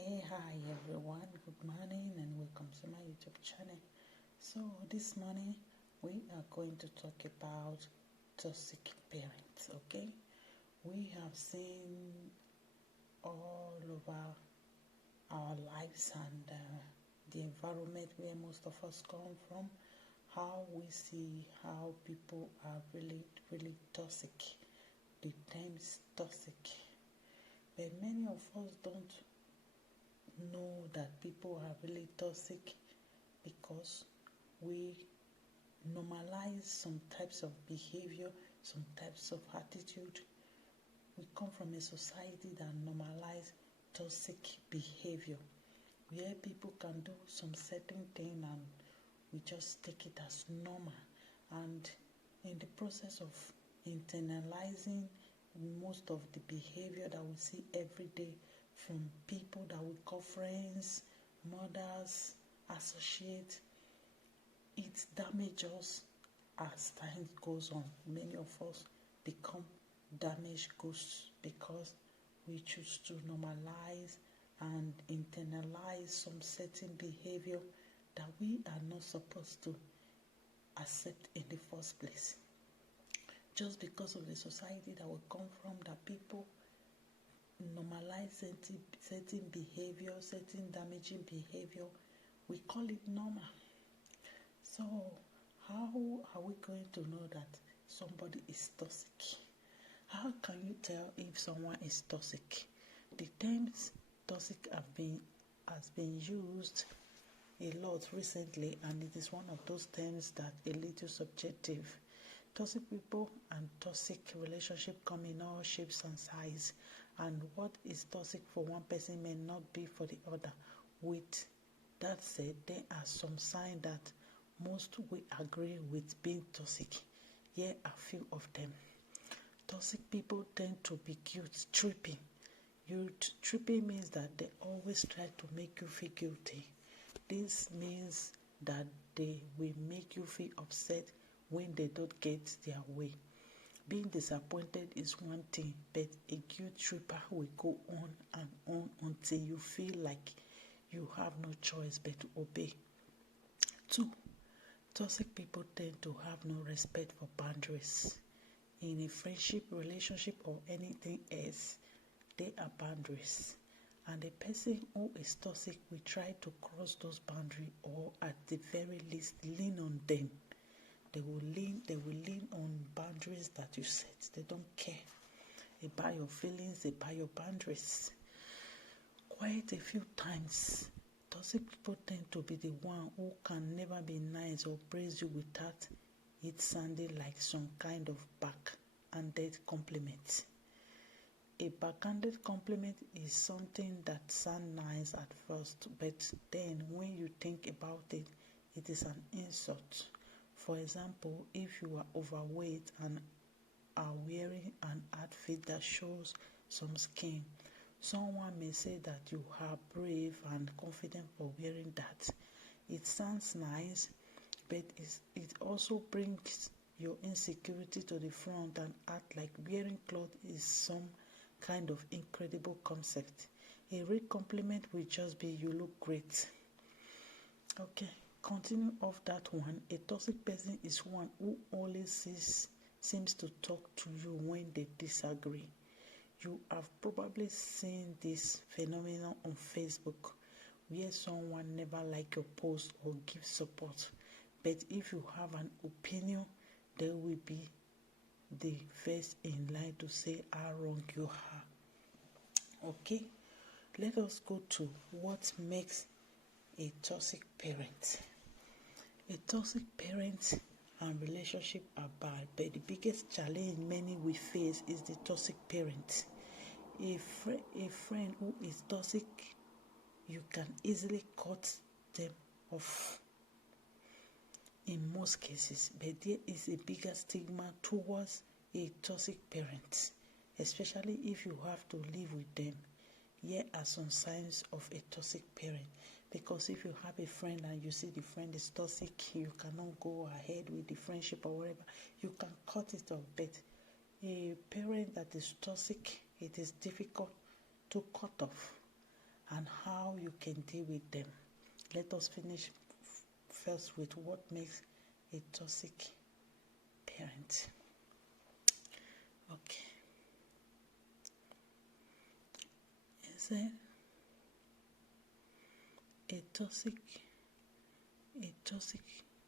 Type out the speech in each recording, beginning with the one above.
Hi everyone, good morning and welcome to my YouTube channel. So this morning we are going to talk about toxic parents, okay? We have seen all over our lives and the environment where most of us come from, how we see how people are really toxic. The terms toxic. But many of us don't know that people are really toxic because we normalize some types of behavior, some types of attitude. We come from a society that normalize toxic behavior, where people can do some certain thing and we just take it as normal. And in the process of internalizing most of the behavior that we see every day from people that we call friends, mothers, associates, it damages us as time goes on. Many of us become damaged goods because we choose to normalize and internalize some certain behavior that we are not supposed to accept in the first place. Just because of the society that we come from, that people normalize certain behavior, certain damaging behavior, we call it normal. So how are we going to know that somebody is toxic? How can you tell if someone is toxic? The terms toxic has been used a lot recently, and it is one of those terms that a little subjective. Toxic people and toxic relationship come in all shapes and sizes, and what is toxic for one person may not be for the other. With that said, there are some signs that most will agree with being toxic. Here are a few of them. Toxic people tend to be guilt tripping. Guilt tripping means that they always try to make you feel guilty. This means that they will make you feel upset when they don't get their way. Being disappointed is one thing, but a guilt tripper will go on and on until you feel like you have no choice but to obey. 2. Toxic people tend to have no respect for boundaries. In a friendship, relationship, or anything else, there are boundaries. And a person who is toxic will try to cross those boundaries, or at the very least lean on them. They will lean on boundaries that you set. They don't care about your feelings, about your boundaries. Quite a few times, toxic people tend to be the one who can never be nice or praise you without it sounding like some kind of backhanded compliment. A backhanded compliment is something that sounds nice at first, but then when you think about it, it is an insult. For example, if you are overweight and are wearing an outfit that shows some skin, someone may say that you are brave and confident for wearing that. It sounds nice, but it also brings your insecurity to the front and act like wearing clothes is some kind of incredible concept. A real compliment will just be you look great. Okay, continue off that one. A toxic person is one who always seems to talk to you when they disagree. You have probably seen this phenomenon on Facebook, where someone never likes your post or gives support, but if you have an opinion, they will be the first in line to say how wrong you are. Okay, let us go to what makes a toxic parent. A toxic parent and relationship are bad, but the biggest challenge many will face is the toxic parent. A friend who is toxic, you can easily cut them off in most cases, but there is a bigger stigma towards a toxic parent, especially if you have to live with them. Here are some signs of a toxic parent, because if you have a friend and you see the friend is toxic, you cannot go ahead with the friendship or whatever, you can cut it off. But a parent that is toxic, it is difficult to cut off. and how you can deal with them. Let us finish first with what makes a toxic parent. Okay. Is it a toxic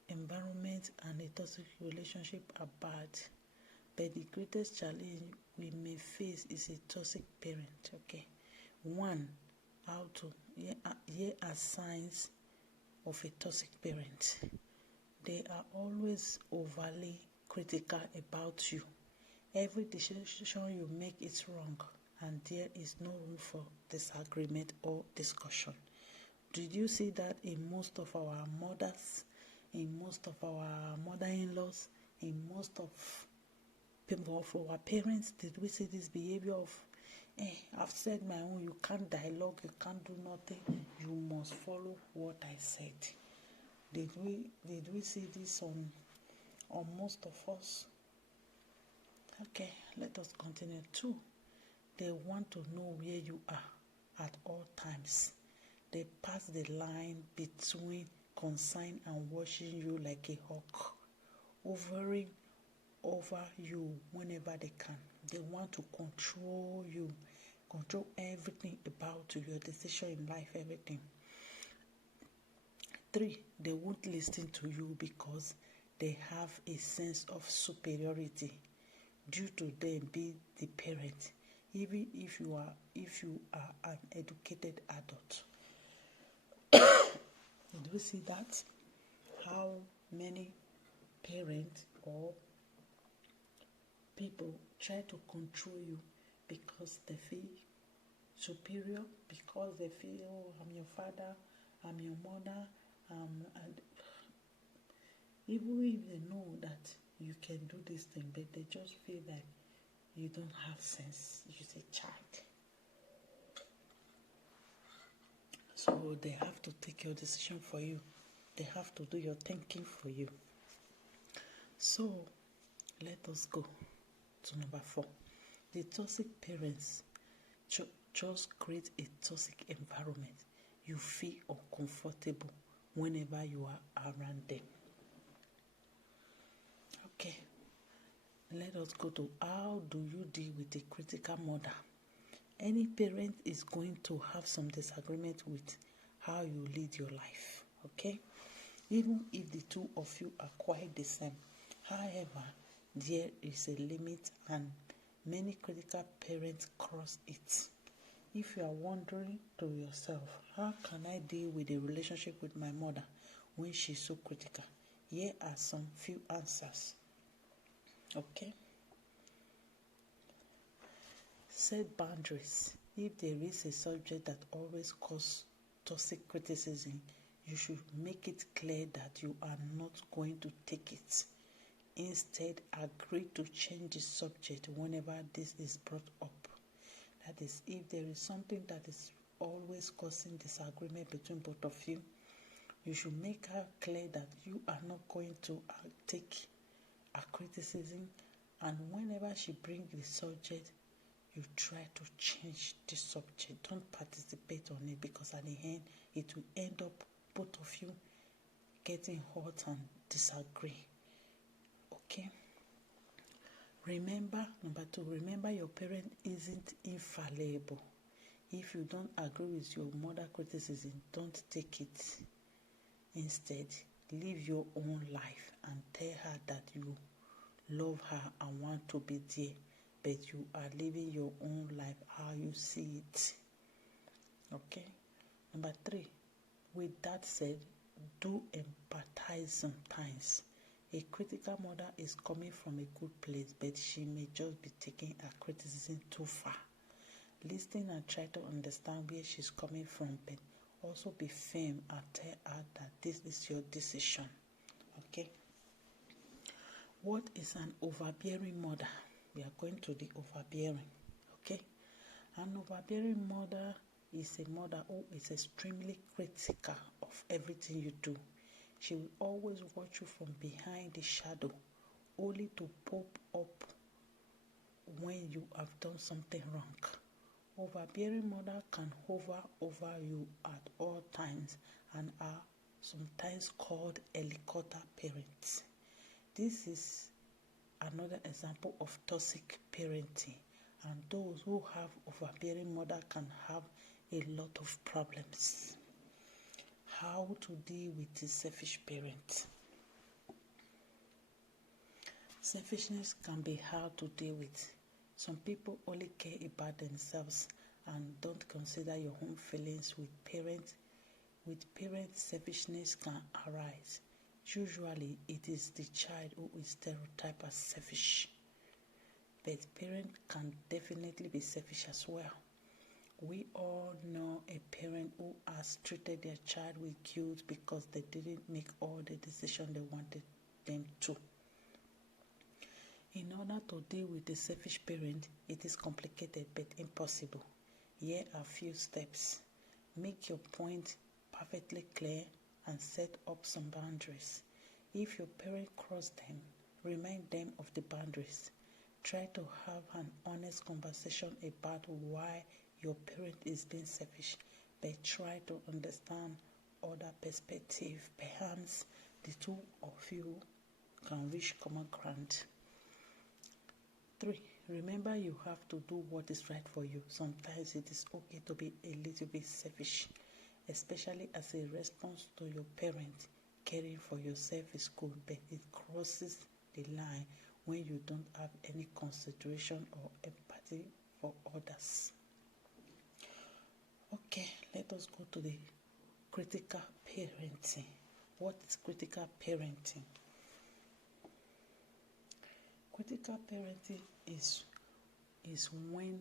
environment and a toxic relationship are bad, but the greatest challenge we may face is a toxic parent. Okay. One, here are signs of a toxic parent. They are always overly critical about you. Every decision you make is wrong, and there is no room for disagreement or discussion. Did you see that in most of our mothers, in most of our mother-in-laws, in most of our parents? Did we see this behavior of, I've said my own, you can't dialogue, you can't do nothing, you must follow what I said? Did we see this on most of us? Okay, let us continue. 2, they want to know where you are at all times. They pass the line between concern and watching you like a hawk, hovering over you whenever they can. They want to control you, control everything about you, your decision in life, everything. 3, they won't listen to you because they have a sense of superiority due to them being the parent, even if you are an educated adult. Did we see that? How many parents or people try to control you because they feel superior, because they feel, oh, I'm your father, I'm your mother, and even if they know that you can do this thing, but they just feel that you don't have sense. You're a child. So they have to take your decision for you. They have to do your thinking for you. So let us go to number 4. The toxic parents just create a toxic environment. You feel uncomfortable whenever you are around them. Okay, let us go to how do you deal with a critical mother? Any parent is going to have some disagreement with how you lead your life, okay? Even if the two of you are quite the same. However, there is a limit and many critical parents cross it. If you are wondering to yourself, how can I deal with a relationship with my mother when she's so critical? Here are some few answers. Okay? Set boundaries. If there is a subject that always causes toxic criticism, you should make it clear that you are not going to take it. Instead, agree to change the subject whenever this is brought up. That is, if there is something that is always causing disagreement between both of you, you should make her clear that you are not going to take a criticism, and whenever she brings the subject, you try to change the subject. Don't participate on it, because at the end, it will end up both of you getting hurt and disagree. Okay? Remember, number 2, remember your parent isn't infallible. If you don't agree with your mother criticism, don't take it. Instead, live your own life and tell her that you love her and want to be there, but you are living your own life how you see it. Okay? Number 3, with that said, do empathize sometimes. A critical mother is coming from a good place, but she may just be taking her criticism too far. Listen and try to understand where she's coming from, but also be firm and tell her that this is your decision. Okay? What is an overbearing mother? We are going to the overbearing. Okay? An overbearing mother is a mother who is extremely critical of everything you do. She will always watch you from behind the shadow, only to pop up when you have done something wrong. Overbearing mother can hover over you at all times and are sometimes called helicopter parents. This is another example of toxic parenting, and those who have overbearing mother can have a lot of problems. How to deal with the selfish parent? Selfishness can be hard to deal with. Some people only care about themselves and don't consider your own feelings. With parents, selfishness can arise. Usually, it is the child who is stereotyped as selfish. But parents can definitely be selfish as well. We all know a parent who has treated their child with guilt because they didn't make all the decisions they wanted them to. In order to deal with a selfish parent, it is complicated but impossible. Here are a few steps. Make your point perfectly clear and set up some boundaries. If your parent crosses them, remind them of the boundaries. Try to have an honest conversation about why your parent is being selfish, but try to understand other perspectives. Perhaps the two of you can reach common ground. 3. Remember, you have to do what is right for you. Sometimes it is okay to be a little bit selfish, especially as a response to your parent. Caring for yourself is good, but it crosses the line when you don't have any consideration or empathy for others. Okay, let us go to the critical parenting. What is critical parenting? Critical parenting is when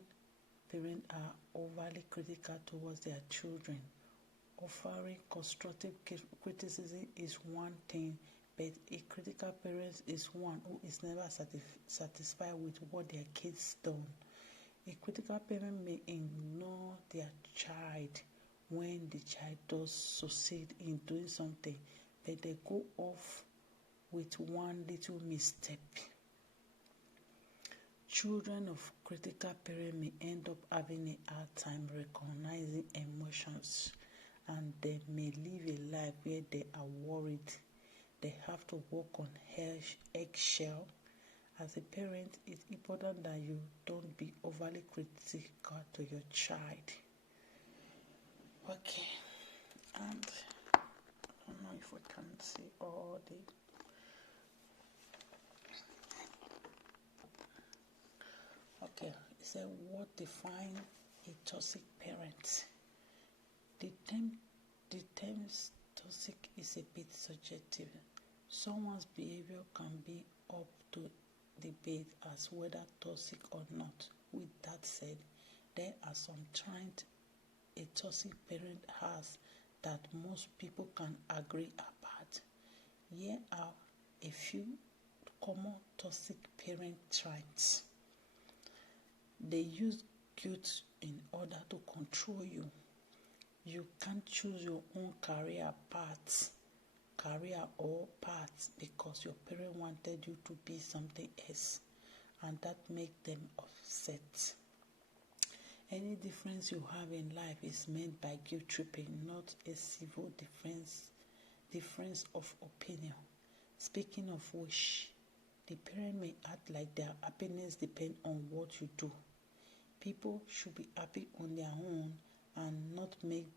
parents are overly critical towards their children. Offering constructive criticism is one thing, but a critical parent is one who is never satisfied with what their kids done. A critical parent may ignore their child when the child does succeed in doing something, but they go off with one little misstep. Children of critical parents may end up having a hard time recognizing emotions, and they may live a life where they are worried. They have to walk on eggshell. As a parent, it's important that you don't be overly critical to your child. Okay, and I don't know if we can see all the Okay, it said what defines a toxic parent? The term toxic is a bit subjective. Someone's behavior can be up to debate as whether toxic or not. With that said, there are some traits a toxic parent has that most people can agree about. Here are a few common toxic parent traits. They use guilt in order to control you. You can't choose your own career or path because your parent wanted you to be something else, and that makes them upset. Any difference you have in life is made by guilt tripping, not a civil difference of opinion. Speaking of which, the parent may act like their happiness depends on what you do. People should be happy on their own and not make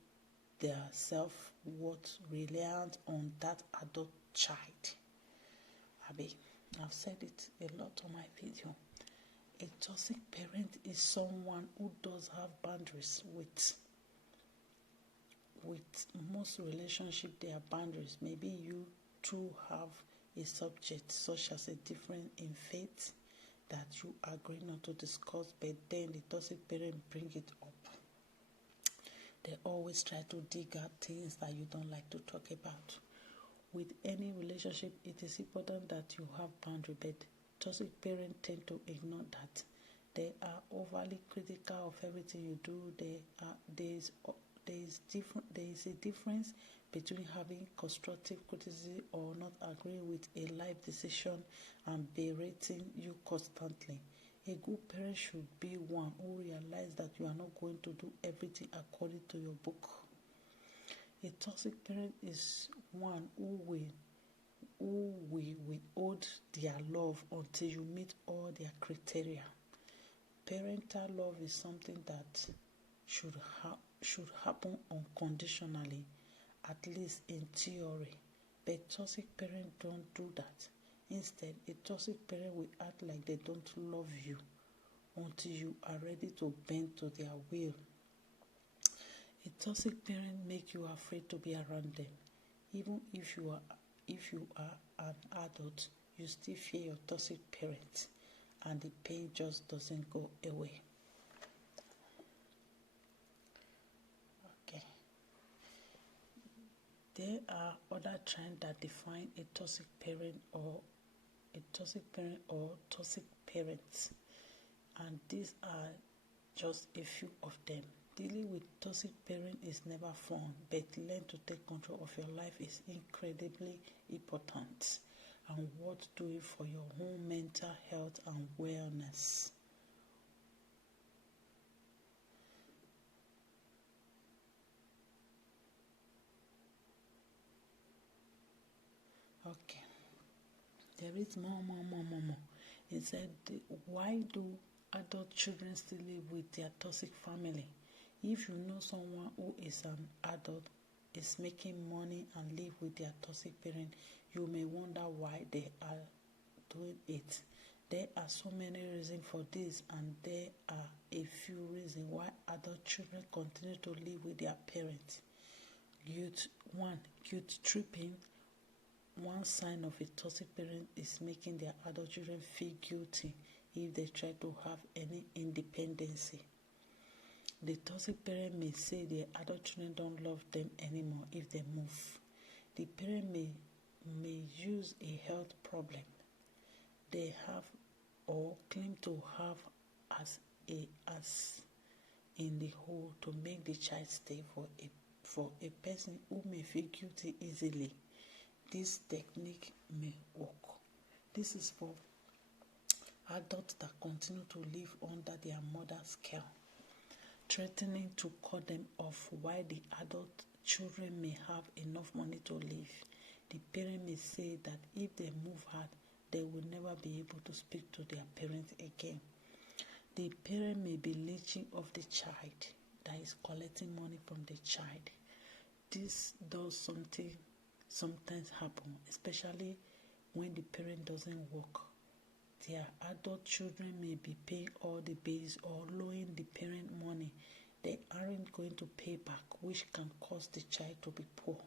their self-worth reliant on that adult child. I've said it a lot on my video. A toxic parent is someone who does have boundaries with most relationships. There are boundaries. Maybe you two have a subject such as a difference in faith that you agree not to discuss, but then the toxic parent bring it up. They always try to dig out things that you don't like to talk about. With any relationship, it is important that you have boundaries, but toxic parents tend to ignore that. They are overly critical of everything you do. There is a difference between having constructive criticism or not agreeing with a life decision and berating you constantly. A good parent should be one who realizes that you are not going to do everything according to your book. A toxic parent is one who will withhold their love until you meet all their criteria. Parental love is something that should happen unconditionally, at least in theory. But toxic parents don't do that. Instead, a toxic parent will act like they don't love you until you are ready to bend to their will. A toxic parent makes you afraid to be around them. Even if you are an adult, you still fear your toxic parent, and the pain just doesn't go away. Okay. There are other trends that define a toxic parent or toxic parents, and these are just a few of them. Dealing with toxic parent is never fun, but learn to take control of your life is incredibly important, and worth doing for your own mental health and wellness. Okay. There is more. It said, why do adult children still live with their toxic family? If you know someone who is an adult, is making money and live with their toxic parent, you may wonder why they are doing it. There are so many reasons for this, and there are a few reasons why adult children continue to live with their parents. Guilt tripping. One sign of a toxic parent is making their adult children feel guilty if they try to have any independency. The toxic parent may say their adult children don't love them anymore if they move. The parent may use a health problem they have or claim to have as in the whole to make the child stay for a person who may feel guilty easily. This technique may work. This is for adults that continue to live under their mother's care, threatening to cut them off while the adult children may have enough money to live. The parent may say that if they move out, they will never be able to speak to their parents again. The parent may be leeching off the child, that is collecting money from the child. This does sometimes happen, especially when the parent doesn't work. Their adult children may be paying all the bills or loaning the parent money they aren't going to pay back, which can cause the child to be poor.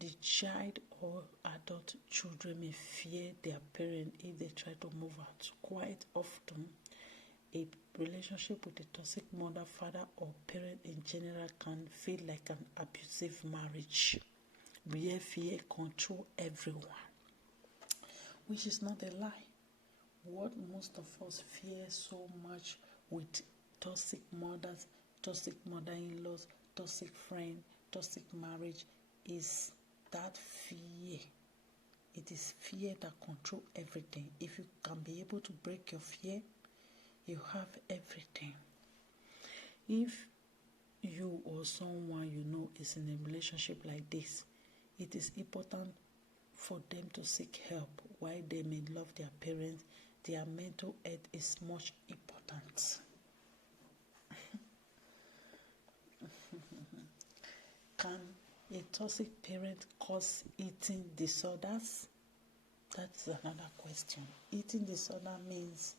The child or adult children may fear their parent if they try to move out. Quite often, a relationship with a toxic mother, father, or parent in general can feel like an abusive marriage, where fear controls everyone, which is not a lie. What most of us fear so much with toxic mothers, toxic mother-in-laws, toxic friend, toxic marriage is that fear. It is fear that controls everything. If you can be able to break your fear, you have everything. If you or someone you know is in a relationship like this, it is important for them to seek help. While they may love their parents, their mental health is much important. Can a toxic parent cause eating disorders? That's another question. Eating disorder means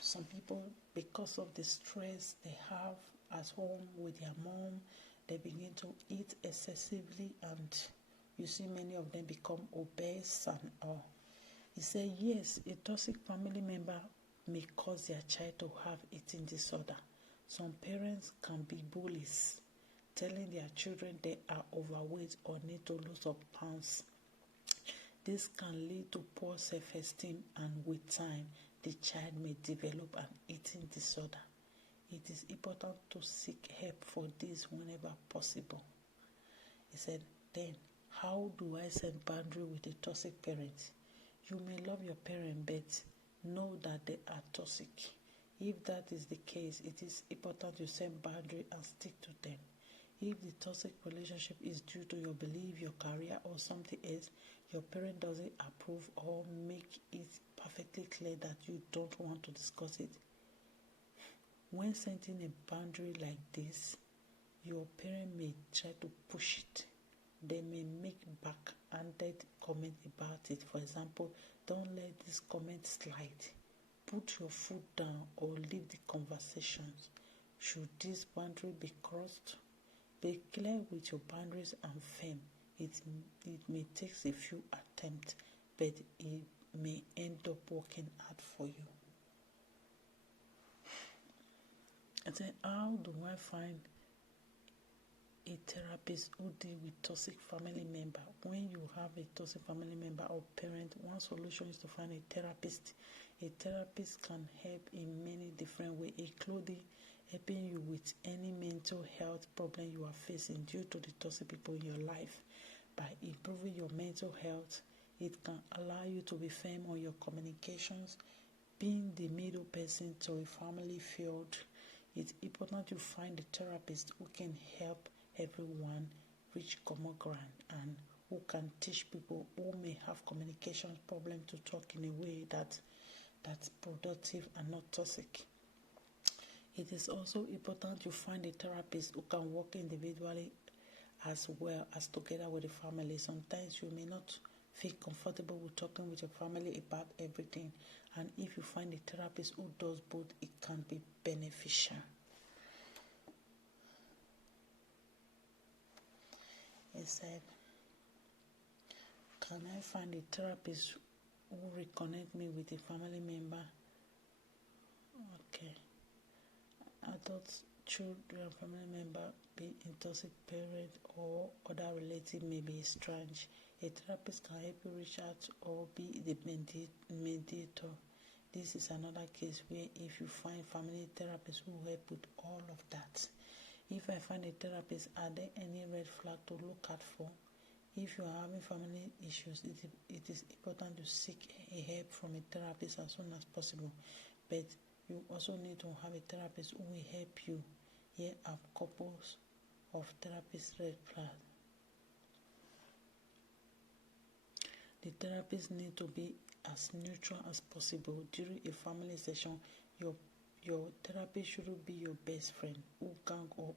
some people, because of the stress they have at home with their mom, they begin to eat excessively, and you see many of them become obese and all. He said, yes, a toxic family member may cause their child to have eating disorder. Some parents can be bullies, telling their children they are overweight or need to lose up pounds. This can lead to poor self-esteem, and with time, the child may develop an eating disorder. It is important to seek help for this whenever possible. He said, then, how do I set boundary with a toxic parent? You may love your parent, but know that they are toxic. If that is the case, it is important to set boundaries and stick to them. If the toxic relationship is due to your belief, your career, or something else, your parent doesn't approve or make it perfectly clear that you don't want to discuss it. When setting a boundary like this, your parent may try to push it. They may make backhanded comment about it. For example, don't let this comment slide. Put your foot down or leave the conversations. Should this boundary be crossed? Be clear with your boundaries and firm. It may take a few attempts, but it may end up working out for you. And then, how do I find a therapist who deal with toxic family member? When you have a toxic family member or parent, one solution is to find a therapist. A therapist can help in many different ways, including helping you with any mental health problem you are facing due to the toxic people in your life. By improving your mental health, it can allow you to be firm on your communications, being the middle person to a family feud. It's important to find a therapist who can help everyone reach common ground and who can teach people who may have communication problems to talk in a way that's productive and not toxic. It is also important to find a therapist who can work individually as well as together with the family. Sometimes you may not feel comfortable with talking with your family about everything, and if you find a therapist who does both, it can be beneficial. He said, can I find a therapist who reconnect me with a family member? Okay. Adults, children, family member, be in toxic parent or other relative may be strange. A therapist can help you reach out or be the mediator. This is another case where if you find family therapists who help with all of that. If I find a therapist, are there any red flags to look out for? If you are having family issues, it is important to seek help from a therapist as soon as possible. But you also need to have a therapist who will help you. Here are couples of therapist red flags. The therapist need to be as neutral as possible. During a family session, your therapist shouldn't be your best friend who gang up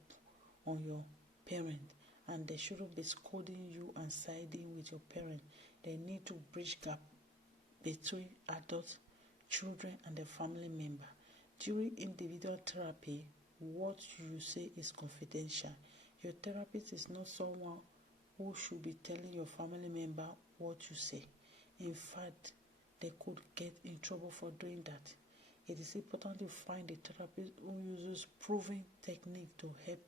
on your parent, and they shouldn't be scolding you and siding with your parent. They need to bridge gap between adults, children, and the family member. During individual therapy, what you say is confidential. Your therapist is not someone who should be telling your family member what you say. In fact, they could get in trouble for doing that. It is important to find a therapist who uses proven technique to help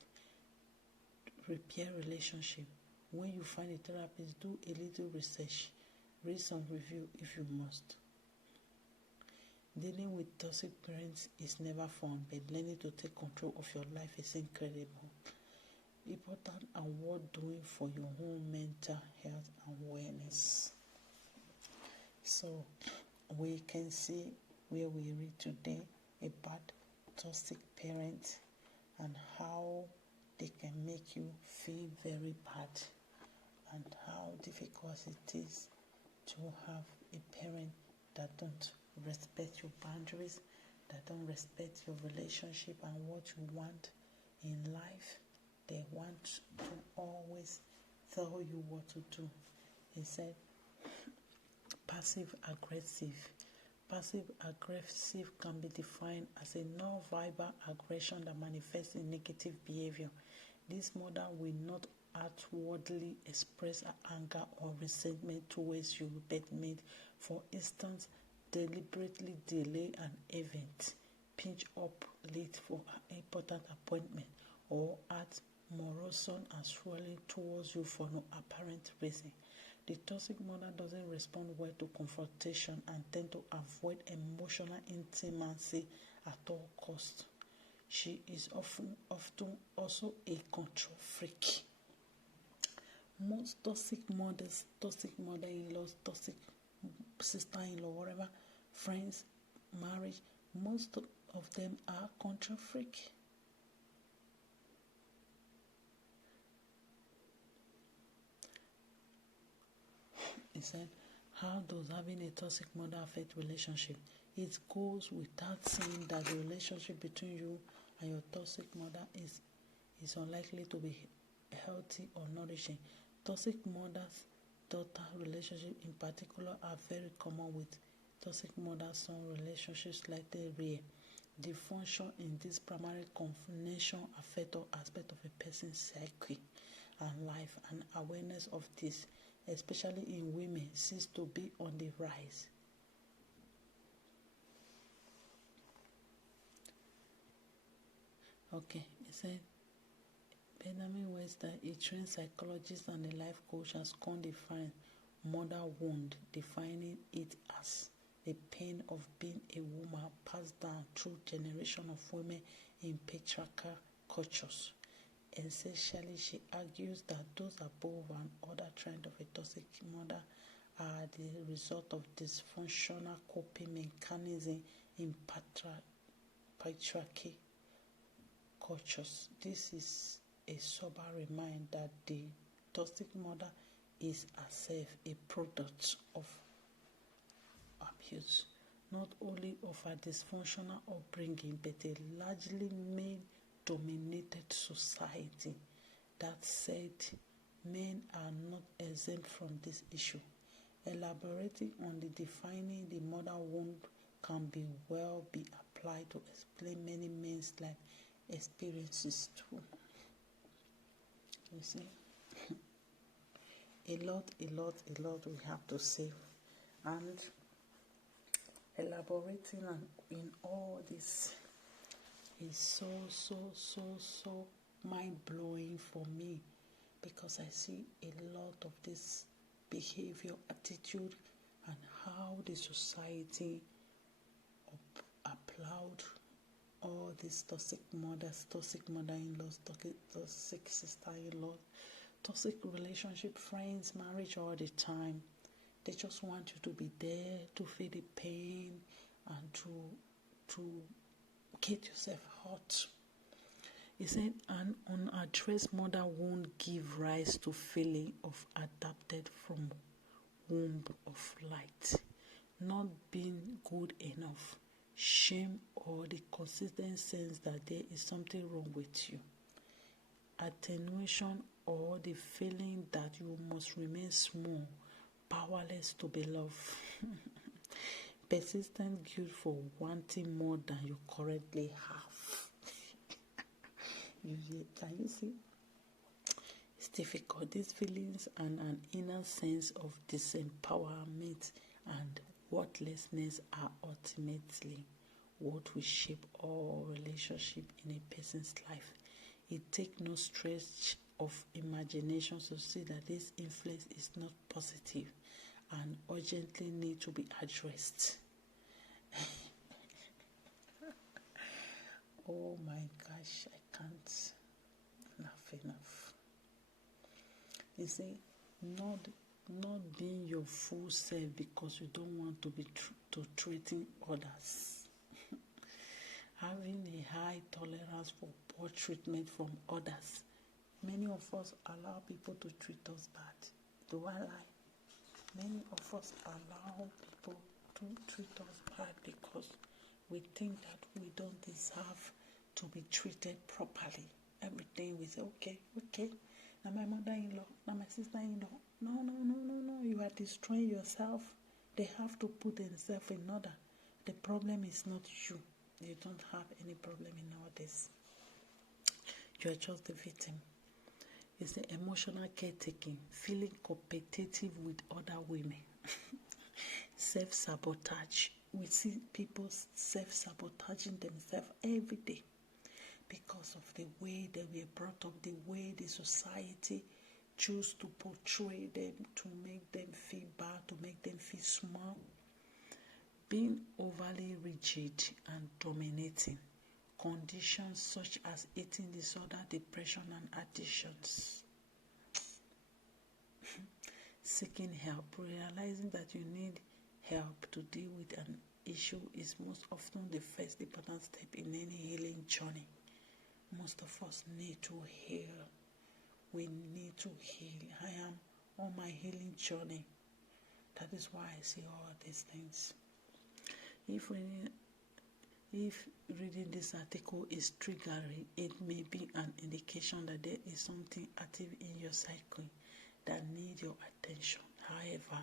repair relationship. When you find a therapist, do a little research. Read some review if you must. Dealing with toxic parents is never fun, but learning to take control of your life is incredible. Important and worth doing for your own mental health and wellness. So, we can see where we read today about toxic parents and how they can make you feel very bad and how difficult it is to have a parent that don't respect your boundaries, that don't respect your relationship and what you want in life. They want to always tell you what to do. He said, passive aggressive. Passive aggressive can be defined as a non-verbal aggression that manifests in negative behavior. This model will not outwardly express anger or resentment towards you, but may, for instance, deliberately delay an event, pinch up late for an important appointment, or act morose and swirling towards you for no apparent reason. The toxic mother doesn't respond well to confrontation and tend to avoid emotional intimacy at all costs. She is often also a control freak. Most toxic mothers, toxic mother-in-laws, toxic sister-in-law, whatever, friends marriage, most of them are control freak. He said, how does having a toxic mother affect relationship? It goes without saying that the relationship between you and your toxic mother is unlikely to be healthy or nourishing. Toxic mother-daughter relationships in particular are very common, with toxic mother-son relationships slightly rare. The function in this primary combination affect all aspects of a person's psyche and life, and awareness of this, especially in women, seems to be on the rise. Okay, he said, Benjamin Webster, a trained psychologist and a life coach, has coined the phrase mother wound, defining it as the pain of being a woman passed down through generations of women in patriarchal cultures. Essentially, she argues that those above and other trends of a toxic mother are the result of dysfunctional coping mechanisms in patriarchy cultures. This is a sober reminder that the toxic mother is herself a product of abuse, not only of a dysfunctional upbringing, but a largely male-dominated society. That said, men are not exempt from this issue. Elaborating on the defining the mother wound can be applied to explain many men's life experiences too. You see, a lot we have to say, and elaborating in all this is so mind-blowing for me, because I see a lot of this behavior, attitude, and how the society applaud all these toxic mothers, toxic mother-in-laws, toxic sister-in-laws, toxic relationship, friends, marriage all the time. They just want you to be there to feel the pain and to get yourself hurt. He said, an unaddressed mother wound give rise to feeling of adapted from womb of light, not being good enough, shame, or the consistent sense that there is something wrong with you. Attenuation, or the feeling that you must remain small, powerless to be loved. Persistent guilt for wanting more than you currently have. Can you see? It's difficult. These feelings and an inner sense of disempowerment and worthlessness are ultimately what will shape all relationship in a person's life. It takes no stretch of imagination to see that this influence is not positive and urgently need to be addressed. Oh my gosh, I can't laugh enough. You see, not being your full self because you don't want to be to treating others. Having a high tolerance for poor treatment from others. Many of us allow people to treat us bad. Do I lie? Many of us allow people to treat us bad because we think that we don't deserve to be treated properly. Everything we say, okay, now my mother-in-law, now my sister-in-law. No, you are destroying yourself. They have to put themselves in order. The problem is not you. You don't have any problem in all this. You are just the victim. It's the emotional caretaking, feeling competitive with other women. Self-sabotage. We see people self-sabotaging themselves every day because of the way they were brought up, the way the society choose to portray them, to make them feel bad, to make them feel small. Being overly rigid and dominating. Conditions such as eating disorder, depression, and addictions. Seeking help, realizing that you need help to deal with an issue is most often the first important step in any healing journey. Most of us need to heal. We need to heal. I am on my healing journey. That is why I say all these things. If reading this article is triggering, it may be an indication that there is something active in your cycle that needs your attention. However,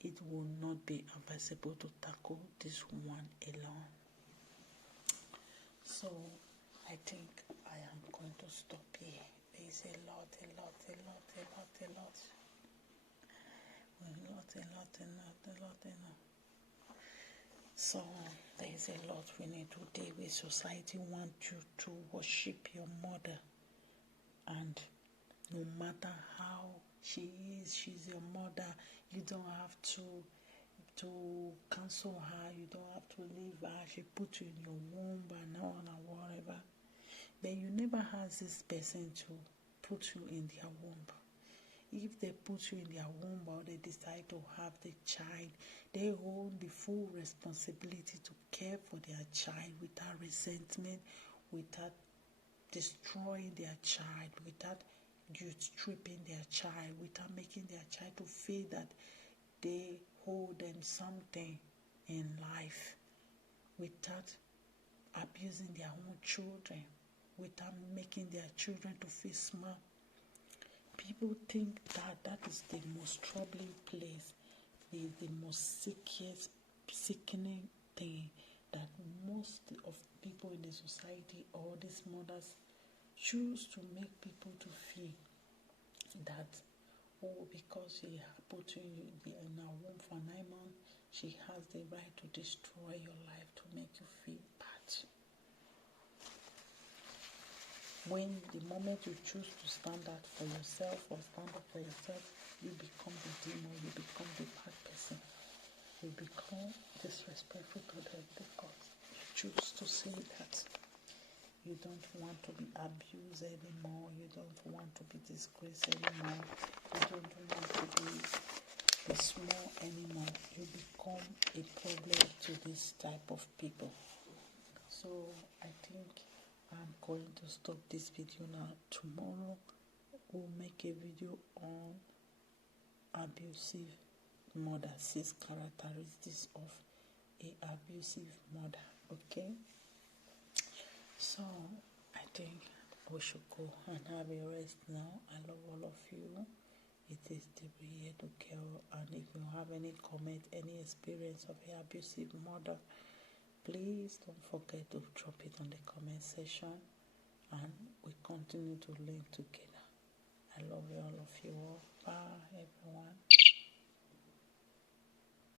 it will not be advisable to tackle this one alone. So, I think I am going to stop here. There is a lot. So, there is a lot we need to deal with. Society wants you to worship your mother, and no matter how she is, she's your mother. You don't have to cancel her. You don't have to leave her. She put you in your womb and on and whatever. But you never ask this person to put you in their womb. If they put you in their womb or they decide to have the child, they hold the full responsibility to care for their child without resentment, without destroying their child, without guilt-tripping their child, without making their child to feel that they hold them something in life, without abusing their own children, without making their children to feel small. People think that is the most troubling place, the most sickening thing, that most of people in the society or these mothers choose to make people to feel that, oh, because she put you in a womb for 9 months, she has the right to destroy your life, to make you feel bad. When the moment you choose to stand out for yourself or stand up for yourself, you become the demon, you become the bad person. You become disrespectful to them because you choose to say that you don't want to be abused anymore, you don't want to be disgraced anymore, you don't want to be small anymore. You become a problem to this type of people. So I think I'm going to stop this video now. Tomorrow we'll make a video on abusive mother, 6 characteristics of a abusive mother. Okay, so I think we should go and have a rest now. I love all of you. It is Debbie Educare, and if you have any comment, any experience of an abusive mother, please don't forget to drop it on the comment section, and we continue to learn together. I love all of you all. Bye.